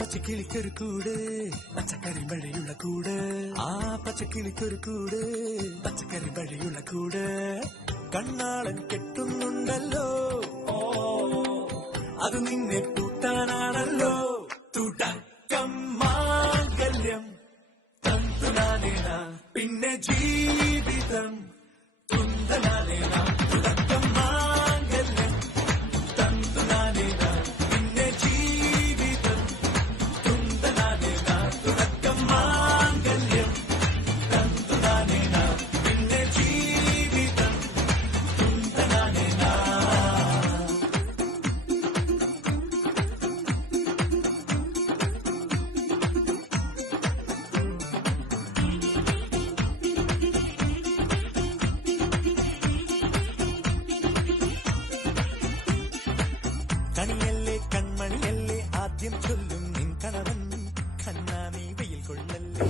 പച്ചക്കിളിക്കൊരു കൂട് പച്ചക്കറി വഴിയുള്ള കൂട് ആ പച്ചക്കിളിക്കൊരു കൂട് പച്ചക്കറി വഴിയുള്ള കൂട് കണ്ണാളൻ കെട്ടുന്നുണ്ടല്ലോ അത് നിന്നെ കൂട്ടാനാണല്ലോ തുടക്കം മാംഗല്യം തന്തുനാനേന പിന്നെ ജീവിതം തുന്തനാനേന തുടക്കം മാംഗല്യം തന്തുനാനേന പിന്നെ ജീവിതം തുന്തനാനേന തുടക്കം മാംഗല്യം തന്തുനാനേന പിന്നെ ജീവിതം തുന്തനാനേന. കണിയല്ലേ കൺമണിയല്ലേ ആദ്യം ചൊല്ലും നിൻ കണവൻ കണ്ണാ നീ വെയിൽ കൊള്ളല്ലേ.